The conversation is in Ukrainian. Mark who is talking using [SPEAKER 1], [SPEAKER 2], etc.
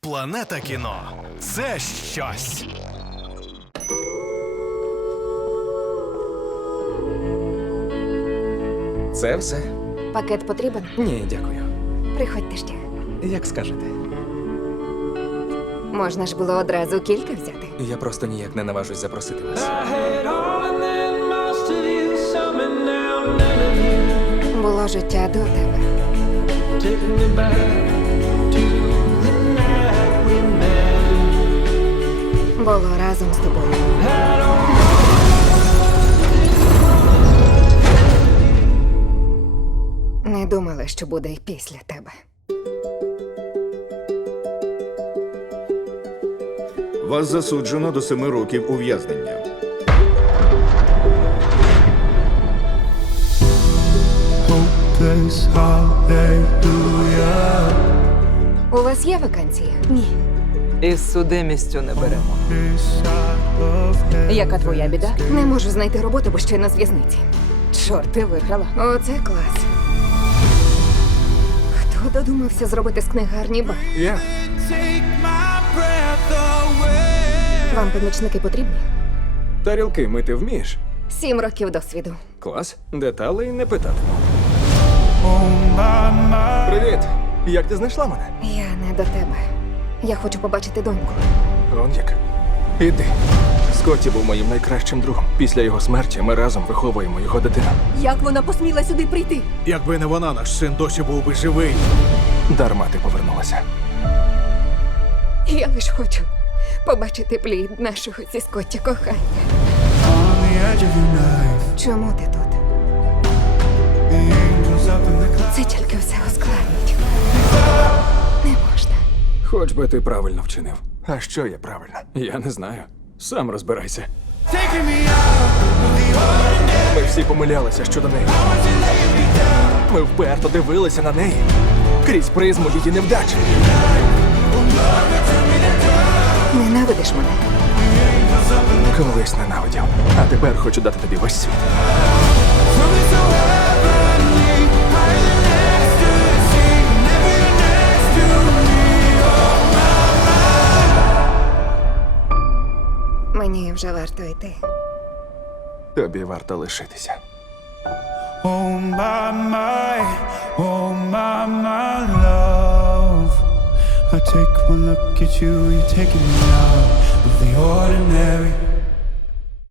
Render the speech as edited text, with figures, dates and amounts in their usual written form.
[SPEAKER 1] Планета кіно – це щось.
[SPEAKER 2] Це все?
[SPEAKER 3] Пакет потрібен?
[SPEAKER 2] Ні, дякую.
[SPEAKER 3] Приходьте ще.
[SPEAKER 2] Як скажете.
[SPEAKER 3] Можна ж було одразу кілька взяти.
[SPEAKER 2] Я просто ніяк не наважусь запросити вас.
[SPEAKER 3] Було життя до тебе. Було разом з тобою. Не думала, що буде і після тебе.
[SPEAKER 4] Вас засуджено до 7 років ув'язнення.
[SPEAKER 5] Hopeless hallelujah.
[SPEAKER 3] У вас є вакансії? Ні.
[SPEAKER 6] Із судимістю не беремо.
[SPEAKER 5] This side of heaven.
[SPEAKER 7] Яка твоя біда?
[SPEAKER 3] Не можу знайти роботу, бо щойно з в'язниці.
[SPEAKER 7] Чорт, ти виграла.
[SPEAKER 3] Оце клас. Хто додумався зробити з книгарні бар?
[SPEAKER 2] Я?
[SPEAKER 5] Take my breath away.
[SPEAKER 3] Вам помічники потрібні?
[SPEAKER 2] Тарілки мити вмієш?
[SPEAKER 3] 7 років досвіду.
[SPEAKER 2] Клас. Деталей не питатиму.
[SPEAKER 5] Oh my, my.
[SPEAKER 2] Привіт! Як ти знайшла мене?
[SPEAKER 3] Я не до тебе. Я хочу побачити доньку.
[SPEAKER 2] Он як. Іди. Скотті був моїм найкращим другом. Після його смерті ми разом виховуємо його дитину.
[SPEAKER 7] Як вона посміла сюди прийти?
[SPEAKER 1] Якби не вона, наш син досі був би живий.
[SPEAKER 2] Дарма ти повернулася.
[SPEAKER 3] Я лиш хочу побачити плід нашого зі Скотті кохання.
[SPEAKER 5] On the edge of your knife.
[SPEAKER 3] Чому ти тут?
[SPEAKER 5] The angels up in the clouds.
[SPEAKER 3] Це тільки все ускладнить. Не можна.
[SPEAKER 2] Хоч би ти правильно вчинив. А що є правильно? Я не знаю. Сам розбирайся.
[SPEAKER 5] Taking me out of the ordinary.
[SPEAKER 2] Ми всі помилялися щодо неї. Ми вперто дивилися на неї крізь призму її невдачі.
[SPEAKER 3] Ненавидиш мене?
[SPEAKER 2] Колись ненавидів. А тепер хочу дати тобі весь світ.
[SPEAKER 5] Something so heavenly. Higher than ecstasy. Never next to me.
[SPEAKER 3] Мені вже варто йти.
[SPEAKER 2] Тобі варто лишитися.
[SPEAKER 5] Oh my love. I take one look at you, you're taking me out of the ordinary.